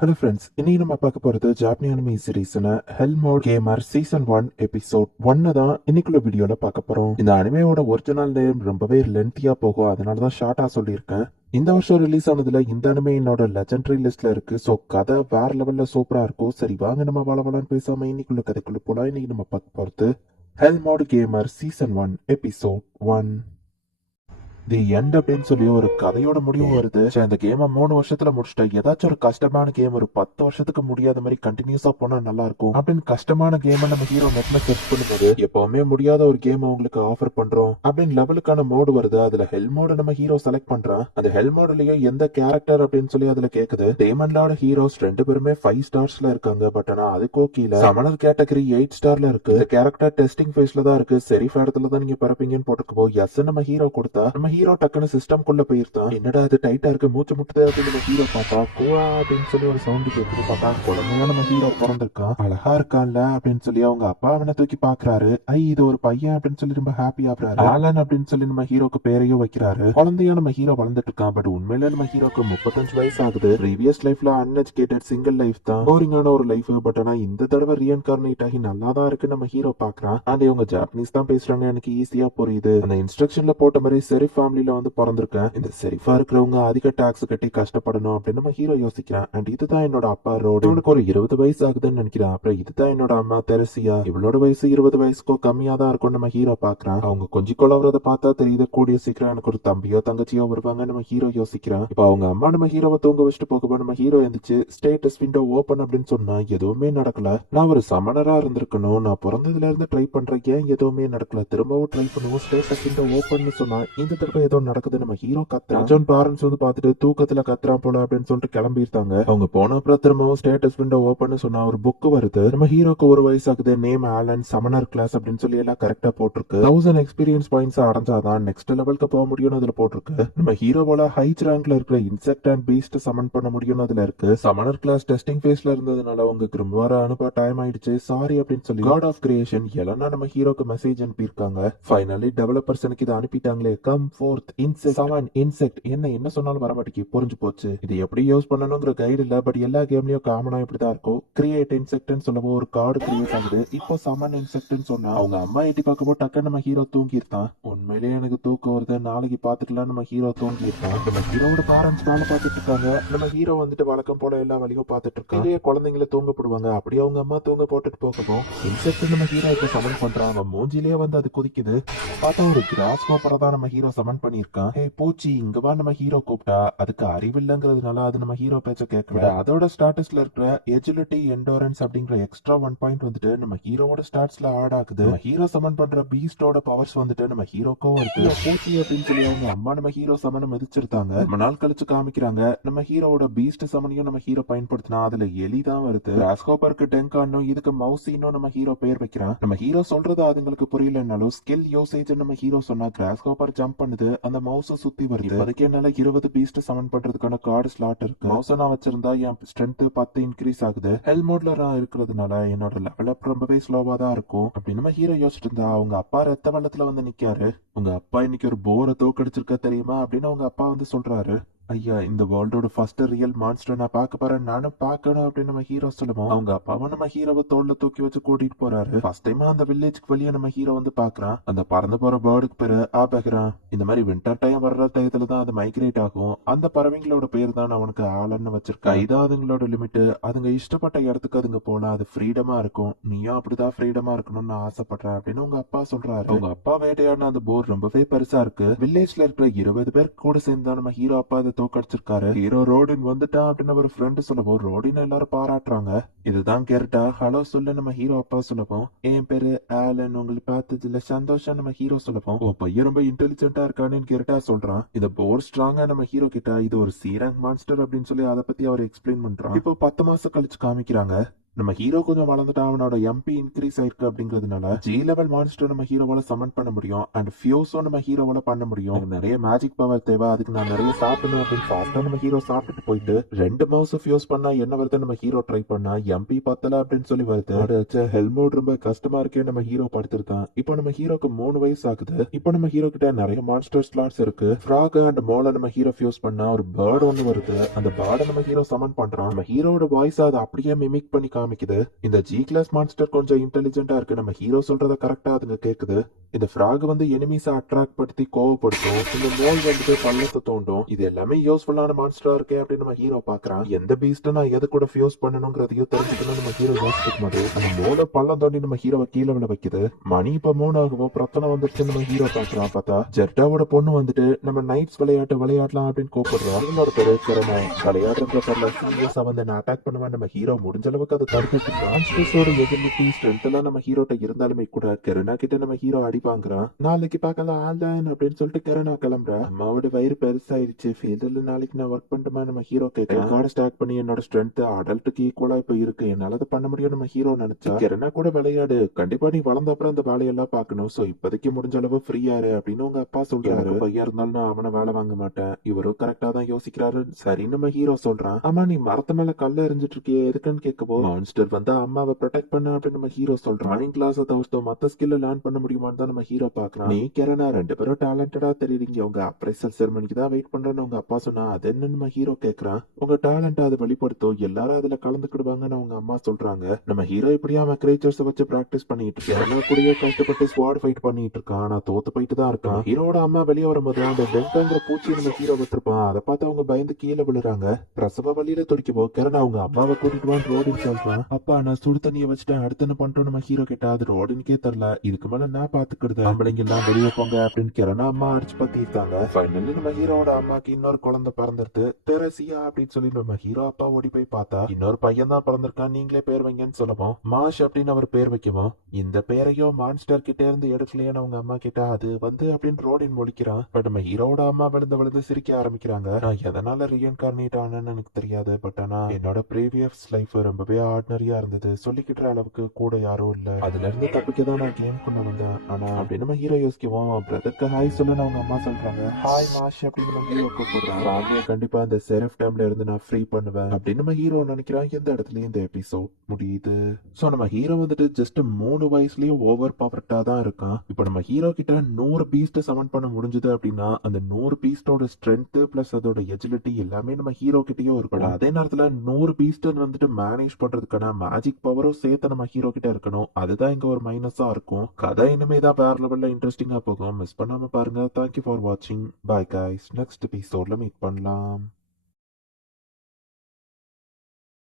Hello friends, இன்னைக்கு நம்ம பார்க்க போறது ஜாப்பனீஸ் அனிமே சீரிஸ்னா ஹெல் மோட் கேமர் சீசன் 1 எபிசோட் 1 தான் இன்னைக்குள்ள வீடியோல பார்க்க போறோம். இந்த அனிமேயோட ஒரிஜினல் நேம் ரொம்பவே லென்த்தியா போகும், அதனால தான் ஷார்ட்டா சொல்லியிருக்கேன். இந்த வருஷம் ரிலீஸ் ஆனதுல இந்த அனிமே என்னோட லெஜெண்டரி லிஸ்ட்ல இருக்கு. ஸோ கதை வேற லெவல்ல சூப்பரா இருக்கும். சரி வாங்க நம்ம வளவலான்னு பேசாம இன்னைக்குள்ள கதைக்குள்ள போலாம். இன்னைக்கு நம்ம பார்க்க போறது hell mode gamer season 1 episode 1 the end அப்படின்னு சொல்லி ஒரு கதையோட முடிவு வருது. இந்த கேமை 3 வருஷத்துல முடிச்சிட்டேன். ஏதாச்சும் ஒரு கஷ்டமான கேம் ஒரு 10 வருஷத்துக்கு முடியாத மாதிரி கண்டினியூஸா போனா நல்லா இருக்கும் அப்படின்னு கஷ்டமான கேம் நம்ம ஹீரோ நெட்ல சர்ச் பண்ணும்போது எப்பவுமே முடியாத ஒரு கேம் உங்களுக்கு ஆஃபர் பண்றோம் அப்படின்னு லெவலுக்கான மோடு வருது. அதுல ஹெல் மோட நம்ம ஹீரோ செலக்ட் பண்றான். அந்த ஹெல் மோட்லயும் எந்த கேரக்டர் அப்படின்னு சொல்லி அதுல கேக்குது. டேமன்லோட ஹீரோஸ் 2 பேருமே 5 ஸ்டார்ஸ்ல இருக்காங்க. பட் ஆனா அதுக்கோ கீழே சமணர் கேட்டகரி 8 ஸ்டார்ல இருக்கு. இந்த கேரக்டர் டெஸ்டிங் ஃபேஸ்ல தான் இருக்கு. செரிஃப் இடத்துல தான் நீங்க பிறப்பீங்கன்னு போட்டுக்கோ. எஸ் நம்ம ஹீரோ கொடுத்தா நம்ம ஹீரோ டக்குன்னு சிஸ்டம் குள்ள போயிருந்தான். என்னடா அது டைட்டா இருக்கு, மூச்சு முட்டுது அப்படின்னு நம்ம ஹீரோ பார்த்தா கூவா அப்படின்னு சொல்லி ஒரு சவுண்ட் கேட்குது. பார்த்தா குழந்தையா நம்ம ஹீரோ பிறந்திருக்கான். அழகா இருக்கான்ல அப்படின்னு சொல்லி அவங்க அப்பா அவனை தூக்கி பாக்குறாரு. இது ஒரு பையன் அப்படின்னு சொல்லி ரொம்ப ஹாப்பி ஆகுறாரு. ஆலன் அப்படின்னு சொல்லி நம்ம ஹீரோக்கு பேரையும் வைக்கிறாரு. குழந்தையா நம்ம ஹீரோ வளர்ந்துட்டு இருக்கான். பட் உண்மையில நம்ம ஹீரோக்கு 35 வயசு ஆகுது. ப்ரீவியஸ் லைஃப்ல அன்எஜுகேட்டட் சிங்கிள் லைஃப் தான், போரிங்கான ஒரு லைஃப். பட் ஆனா இந்த தடவை ரீஇன்கார்னேட் ஆகி நல்லா தான் இருக்கு நம்ம ஹீரோ பாக்குறான். அது இவங்க ஜாப்பனீஸ் தான் பேசுறாங்க, எனக்கு ஈஸியா புரியுது. அந்த இன்ஸ்ட்ரக்ஷன்ல போட்ட மாதிரி செரிஃப் ஃபேமிலில வந்து பிறந்திருக்கேன். இந்த செரிஃபா இருக்கிறவங்க அதிக டாக்ஸ் கட்டி கஷ்டப்படணும் அப்படின்னு நம்ம ஹீரோ யோசிக்கிறான். அண்ட் இதுதான் என்னோட அப்பா ரோடு, இவனுக்கு ஒரு 20 வயசு ஆகுதுன்னு நினைக்கிறேன். அப்புறம் இதுதான் என்னோட அம்மா தெரசியா, இவளோட வயசு 20 வயசுக்கோ கம்மியா தான் இருக்கும் நம்ம ஹீரோ பாக்குறான். அவங்க கொஞ்சம் கொலவரத பார்த்தா தெரியுது, கூடிய சீக்கிரம் எனக்கு ஒரு தம்பியோ தங்கச்சியோ வருவாங்க நம்ம ஹீரோ யோசிக்கிறான். இப்ப அவங்க அம்மா நம்ம ஹீரோவை தூங்க வச்சுட்டு போகும்போது நம்ம ஹீரோ எந்திரிச்சு ஸ்டேட்டஸ் விண்டோ ஓபன் அப்படின்னு சொன்னா எதுவுமே நடக்கல. நான் ஒரு சமணரா இருந்திருக்கணும், நான் பிறந்ததுல இருந்து ட்ரை பண்றேன், ஏன் எதுவுமே நடக்கல, திரும்பவும் ட்ரை பண்ணுவோம், ஸ்டேட்டஸ் விண்டோ ஓபன் சொன்னா இந்த தடவை ஏதோ நடக்குது. நம்ம ஹீரோ கத்துறான். ஜான் பேரண்ட்ஸ் வந்து பார்த்துட்டு தூக்கத்துல கத்துறான் போல அப்படின்னு சொல்லிட்டு கிளம்பிட்டாங்க. அவங்க போன அப்புறம் திரும்பவும் ஸ்டேட்டஸ் விண்டோ ஓபன் சொன்னா ஒரு புக் வருது. நம்ம ஹீரோக்கு ஒரு வயசு ஆகுது. நேம் ஆலன், சமணர் கிளாஸ் அப்படின்னு சொல்லி எல்லாம் கரெக்டா போட்டிருக்கு. 1000 எக்ஸ்பீரியன்ஸ் பாயிண்ட்ஸ் அடைஞ்சாதான் நெக்ஸ்ட் லெவலுக்கு போக முடியும்னு அதுல போட்டிருக்கு. நம்ம ஹீரோவோட ஹைட் ரேங்க்ல இருக்கிற இன்செக்ட் அண்ட் பீஸ்ட் சமன் பண்ண முடியும்னு அதுல இருக்கு. சமணர் கிளாஸ் டெஸ்டிங் ஃபேஸ்ல இருந்ததுனால அவங்க கிரிம்வார அனுப்ப டைம் ஆயிடுச்சு, சாரி அப்படின்னு சொல்லி காட் ஆஃப் கிரியேஷன் எலனா நம்ம ஹீரோக்கு மெசேஜ் அனுப்பியிருக்காங்க. ஃபைனலி டெவலப்பர்ஸ் எனக்கு இதை அனுப்பிட்டாங்களே, கம் ஃபோர்த் இன்செக்ட் சமன் இன்செக்ட், என்ன சொன்னாலும் வர மாட்டேங்குது, புரிஞ்சு போச்சு. இது எப்படி யூஸ் பண்ணணுங்கிற கைடு இல்ல. பட் எல்லா கேம்லயும் காமனா இப்படிதான் இருக்கும். கிரியேட் இன்செக்ட்னு சொல்லவும் ஒரு கார்டு கிரியேட் ஆகுது. இப்போ சமன் இன்செக்ட்னு சொன்னா அவங்க அம்மா எட்டி பார்க்கும்போது டக்கு நம்ம ஹீரோ தூங்கிருந்தான். உண்மையிலேயே எனக்கு தூக்கம் வருது, நாளைக்கு பாத்துக்கலாம் நம்ம ஹீரோ தூங்கிருந்தான். நம்ம ஹீரோட பேரண்ட்ஸ் வேலை பார்த்துட்டு இருக்காங்க. நம்ம ஹீரோ வந்துட்டு வழக்கம் போல எல்லா வேலையும் பார்த்துட்டு இருக்கான். இதே குழந்தைங்கள தூங்க போடுவாங்க, அப்படியே அவங்க அம்மா தூங்க போட்டுட்டு போகவும் இன்செக்ட் நம்ம ஹீரோ இப்ப சமன் பண்றான். அவன் மூஞ்சிலேயே வந்து அது குதிக்குது. பார்த்தா ஒரு கிராஸ் கோப்பரை தான் நம்ம ஹீரோ சமன் பண்ணிருக்கான். ஹே பூச்சி இங்க வா நம்ம ஹீரோ கூப்பிட்டா அதுக்கு அறிவில்லைங்கிறதுனால அது நம்ம ஹீரோ பேச்ச கேட்கல. அதோட ஸ்டாட்டஸ்ல இருக்கிற எஜிலிட்டி எண்டோரன்ஸ் அப்படிங்கிற எக்ஸ்ட்ரா 1 பாயிண்ட் வந்துட்டு நம்ம ஹீரோவோட ஸ்டாட்ஸ்ல ஆட் ஆகுது. நம்ம ஹீரோ சமன் பண்ற பீஸ்டோட பவர்ஸ் வந்துட்டு நம்ம ஹீரோக்கும் இருக்கு. பூச்சி அப்படின்னு சொல்லி அவங்க அம்மா நம்ம ஹீரோ சமனை மிதிச்சிருந்தாங்க. ரொம்ப நாள் கழிச்சு காமிக்கிறாங்க நம்ம ஹீரோவோட பீஸ்ட் சமனையும் நம்ம ஹீரோ பயன்படுத்தினா அதுல எலி தான் வருது. ராஸ்கோபருக்கு டெங்கானும் இதுக்கு மவுசினும் நம்ம ஹீரோ பேர் வைக்கிறான். நம்ம ஹீரோ சொல்றது அதுங்களுக்கு புரியலனாலும் ஸ்கில் யூசேஜ் நம்ம ஹீரோ சொன்னா கிராஸ்கோபர் ஜம்ப் பண்ணுது, அந்த மவுஸ் சுத்தி வருது. அதுக்கு என்னால 20 பீஸ்ட் சமன் பண்றதுக்கான கார்டு ஸ்லாட் இருக்கு. மவுஸ நான் வச்சிருந்தா என் ஸ்ட்ரென்த் 10 இன்க்ரீஸ் ஆகுது. ஹெல் மோட்ல நான் இருக்கிறதுனால என்னோட லெவல் அப் ரொம்பவே ஸ்லோவா தான் இருக்கும் அப்படின்னு நம்ம ஹீரோ யோசிச்சுட்டு இருந்தா அவங்க அப்பா ரத்த வெள்ளத்துல வந்து நிக்காரு. உங்க அப்பா இன்னைக்கு ஒரு போரை தோக்கடிச்சிருக்க தெரியுமா அப்படின்னு அவங்க அப்பா வந்து சொல்றாரு. ஐயா இந்த வேர்ல்டோட ஃபர்ஸ்ட் ரியல் மான்ஸ்டர் நான் பார்க்க போறேன், நானும் பார்க்கணும் அப்படின்னு நம்ம ஹீரோ சொல்லுவோம். அவங்க அப்பாவும் நம்ம ஹீரோவை தோல்ல தூக்கி வச்சு கூட்டிட்டு போறாரு. ஃபர்ஸ்ட் டைம் அந்த வில்லேஜ்க்கு வெளியே நம்ம ஹீரோ வந்து பாக்குறான். அந்த பறந்து போற பேர்டுக்கு பேரு ஆபெக்ரான். இந்த மாதிரி வின்டர் டைம் வர்ற டயத்துல தான் அது மைக்ரேட் ஆகும். அந்த பறவைங்களோட பேர் தான் அவனுக்கு ஆலன்னு வச்சிருக்கேன். இதான் அதுங்களோட லிமிட். அதுங்க இஷ்டப்பட்ட இடத்துக்கு அதுங்க போலாம், அது ஃப்ரீடமா இருக்கும். நீயும் அப்படிதான் ஃப்ரீடமா இருக்கணும்னு நான் ஆசைப்படுறேன் அப்படின்னு உங்க அப்பா சொல்றாரு. அவங்க அப்பா வேட்டையாடின அந்த போர் ரொம்பவே பெருசா இருக்கு. வில்லேஜ்ல இருக்கிற 20 பேர் கூட சேர்ந்தா நம்ம ஹீரோ அப்பா அதை தோக்கடிச்சிருக்காரு. ஹீரோ ரோடின் வந்துட்டான் அப்படின்னு ஒரு ஃப்ரெண்டு சொல்லவும் ரோடின் எல்லாரும் பாராட்டுறாங்க. இதுதான் கெர்டா, ஹலோ சொல்லு நம்ம ஹீரோ அப்பா சொல்லவும். என் பேரு ஆலன், உங்களை பார்த்ததுல சந்தோஷம் நம்ம ஹீரோ சொல்லவும். உன் பையன் ரொம்ப இன்டெலிஜென்ட்டா இருக்கான்னு கெர்டா சொல்றான். இந்த போர் ஸ்ட்ராங்கா நம்ம ஹீரோ கிட்ட இது ஒரு சீரங் மான்ஸ்டர் அப்படின்னு சொல்லி அதை பத்தி அவர் எக்ஸ்பிளைன் பண்றான். இப்போ 10 மாசம் கழிச்சு காமிக்கிறாங்க. நம்ம ஹீரோ கொஞ்சம் வளர்ந்துட்டா அவனோட எம்பி இன்க்ரீஸ் ஆயிருக்கு அப்படிங்கிறதுனால ஜி லெவல் மான்ஸ்டர் நம்ம ஹீரோவால சமன் பண்ண முடியும் அண்ட் ஃபியூஸும் நம்ம ஹீரோவால பண்ண முடியும். எனக்கு நிறைய மேஜிக் பவர் தேவை, அதுக்கு நான் நிறைய சாப்பிடணும் அப்படின்னு ஃபாஸ்டா நம்ம ஹீரோ சாப்பிட்டுட்டு போயிட்டு 2 மவுஸ் ஃபியூஸ் பண்ணா என்ன வருது நம்ம ஹீரோ ட்ரை பண்ணா எம்பி பத்தல அப்படின்னு சொல்லி வருது. ஹெல்மோட் ரொம்ப கஷ்டமா இருக்கே நம்ம ஹீரோ படுத்திருக்கான். இப்போ நம்ம ஹீரோக்கு 3 வயசு ஆகுது. இப்போ நம்ம ஹீரோ கிட்ட நிறைய மான்ஸ்டர் ஸ்லாட்ஸ் இருக்கு. ஃப்ராக் அண்ட் மோல நம்ம ஹீரோ ஃபியூஸ் பண்ணா ஒரு பேர்ட் ஒன்னு வருது. அந்த பேர்டை நம்ம ஹீரோ சமன் பண்றான். நம்ம ஹீரோட வாய்ஸ் அதை அப்படியே மிமிக் பண்ணி காமிக்குது. இந்த ஜி கிளாஸ் மான்ஸ்டர் கொஞ்சம் இன்டெலிஜென்ட்டா இருக்கு. நம்ம ஹீரோ சொல்றத கரெக்டா அதுங்க கேக்குது. இந்த ஃப்ராக் வந்து எனிமீஸ அட்ராக்ட் படுத்தி கோவப்படுத்தும். இந்த மோல் வந்துட்டு பள்ளத்தை தோண்டும். இது எல்லாமே யூஸ்ஃபுல்லான மான்ஸ்டரா இருக்கே அப்படின்னு நம்ம ஹீரோ பாக்குறான். எந்த பீஸ்ட் நான் எது கூட ஃபியூஸ் பண்ணணுங்கிறதையும் தெரிஞ்சுக்கணும் நம்ம ஹீரோ யோசிக்கும் போது அந்த மோல பள்ளம் தோண்டி நம்ம ஹீரோவை கீழே விழ வைக்குது. மணி இப்ப 3 ஆகவும் பிரச்சனை வந்துருச்சு நம்ம ஹீரோ பாக்குறான். பார்த்தா ஜெர்டாவோட பொண்ணு வந்துட்டு நம்ம நைட்ஸ் விளையாடலாம் அப்படின்னு கூப்பிடுறான். இன்னொருத்தர் கிரணை விளையாடுற பேர்ல சீரியஸா வந்து நான் அட்டாக் பண்ணுவேன். நம்ம ஹீரோ முடிஞ்ச அளவுக்கு அதை தடுத்துட்டு மான்ஸ்டர்ஸோட எபிலிட்டி ஸ்ட்ரென்த் எல்லாம் நம்ம ஹீரோட்ட இருந்தாலுமே கூட கெரனா கிட்ட நம்ம ஹீரோ அடி வாங்குறான். நாளைக்கு பார்க்கலாம் ஆல்தான் அப்படின்னு சொல்லிட்டு கெரனா கிளம்புறா. அம்மாவோட வயிறு பெருசாயிருச்சு, ஃபீல்டுல நாளைக்கு நான் ஒர்க் பண்ணட்டுமா நம்ம ஹீரோ கேட்க ஸ்டார்ட் பண்ணி என்னோட ஸ்ட்ரென்த் அடல்ட்டுக்கு ஈக்குவலா இப்ப இருக்கு, என்னால அதை பண்ண முடியும் நம்ம ஹீரோ நினைச்சா. கெரனா கூட விளையாடு, கண்டிப்பா நீ வளர்ந்த அப்புறம் இந்த வேலையெல்லாம் பார்க்கணும், சோ இப்போதைக்கு முடிஞ்ச அளவு ஃப்ரீயாரு அப்படின்னு உங்க அப்பா சொல்றாரு. பையா இருந்தாலும் நான் அவனை வேலை வாங்க மாட்டேன். இவரும் கரெக்டா தான் யோசிக்கிறாரு. சரி நம்ம ஹீரோ சொல்றான். ஆமா நீ மரத்து மேல கல்ல எரிஞ்சிட்டு இருக்கியே எதுக்குன்னு கேட்கவோ மான்ஸ்டர் வந்து அம்மாவை ப்ரொடெக்ட் பண்ண அப்படின்னு நம்ம ஹீரோ சொல்றான். மார்னிங் கிளாஸ் தவிர்த்து மத்த ஸ்கில்ல லேர்ன் பண்ண முடியுமான்னு தான் நம்ம ஹீரோ பாக்குறான். நீ கெரனா 2 பேரும் டேலண்டடா தெரியுறீங்க, உங்க அப்ரைசல் செரமனிக்கு தான் வெயிட் பண்றேன்னு உங்க அப்பா சொன்னா அது என்னன்னு நம்ம ஹீரோ கேக்குறான். உங்க டேலண்ட் அதை வெளிப்படுத்தும், எல்லாரும் அதுல கலந்துக்கிடுவாங்கன்னு அவங்க அம்மா சொல்றாங்க. நம்ம ஹீரோ இப்படியா அவன் கிரியேச்சர்ஸ் வச்சு பிராக்டிஸ் பண்ணிட்டு இருக்கான். கூடயே கஷ்டப்பட்டு ஸ்குவாட் ஃபைட் பண்ணிட்டு இருக்கான். ஆனா தோத்து போயிட்டு தான் இருக்கான். ஹீரோட அம்மா வெளியே வரும்போது அந்த டென்டாங்கிற பூச்சி நம்ம ஹீரோ விட்டுருப்பான். அதை பார்த்து அவங்க பயந்து கீழே விழுறாங்க. பிரசவ வழியில துடிக்கவோ கெரனா அவங்க அம்மாவை கூட்டிட்டு வான்னு ரோடின்னு சொல்றான். அப்பா நான் சுடு தண்ணியை வச்சுட்டேன், அடுத்து என்ன பண்றோம் நம்ம ஹீரோ கிட்ட அது ரோடினுக்கே தெரியல. இதுக்கு மேல நான் பாத்துக்கிடுது, ஆம்பளைங்க எல்லாம் வெளியே போங்க அப்படின்னு கெரனா அம்மா அடிச்சு பத்திருக்காங்க. ஃபைனலி நம்ம ஹீரோட அம்மாக்கு இன்னொரு குழந்தை பிறந்திருக்கு, தெரசியா அப்படின்னு சொல்லி நம்ம ஹீரோ அப்பா ஓடி போய் பார்த்தா இன்னொரு பையன் தான் பிறந்திருக்கான், நீங்களே பேர் வைங்கன்னு சொல்லவும் மாஷ் அப்படின்னு அவர் பேர் வைக்கவும் இந்த பேரையும் மான்ஸ்டர் கிட்ட இருந்து எடுக்கலையான்னு அவங்க அம்மா கிட்ட அது வந்து அப்படின்னு ரோடின் முழிக்கிறான். பட் நம்ம ஹீரோட அம்மா விழுந்து சிரிக்க ஆரம்பிக்கிறாங்க. நான் எதனால ரீஇன்கார்னேட் ஆனேன்னு எனக்கு தெரியாது, பட் ஆனா என்னோட ப்ரீவியஸ் லைஃப் ரொம்பவே ஆர்டினரியா இருந்தது, சொல்லிக்கிற அளவுக்கு கூட யாரும் இல்ல, அதுல இருந்து தப்பிக்க தான் நான் கேம் கொண்டு வந்தேன். ஆனா அப்படின்னு நம்ம ஹீரோ யோசிக்குவோம். பிரதருக்கு ஹாய் சொல்லுன்னு அவங்க அம்மா சொல்றாங்க. ஹாய் மாஷ் அப்படின்னு நம்ம ஹீரோ கூப்பிடுறான். ஃபேமிலியை கண்டிப்பா இந்த செரிஃப் டைம்ல இருந்து நான் ஃப்ரீ பண்ணுவேன் அப்படின்னு நம்ம ஹீரோ நினைக்கிறான். எந்த இடத்துலயும் இந்த எபிசோட் முடியுது. சோ நம்ம ஹீரோ வந்துட்டு ஜஸ்ட் 3 வயசுலயும் ஓவர் பவர்ட்டா தான் இருக்கான். இப்போ நம்ம ஹீரோ கிட்ட 100 பீஸ்ட் சமன் பண்ண முடிஞ்சது அப்படின்னா அந்த 100 பீஸ்டோட ஸ்ட்ரென்த் பிளஸ் அதோட எஜிலிட்டி எல்லாமே நம்ம ஹீரோ கிட்டயும் இருக்கும். அதே நேரத்துல 100 பீஸ்ட் வந்துட்டு மேனேஜ் பண்றதுக்கான மேஜிக் பவரும் சேர்த்து நம்ம ஹீரோ கிட்ட இருக்கணும். அதுதான் இங்க ஒரு மைனஸா இருக்கும். கதை இனிமே தான் வேற லெவல்ல இன்ட்ரெஸ்டிங்கா போகும். மிஸ் பண்ணாம பாருங்க. தேங்க்யூ ஃபார் வாட்சிங். பாய் கைஸ், நெக்ஸ்ட் எபிசோட்ல மீட் பண்ணலாம்.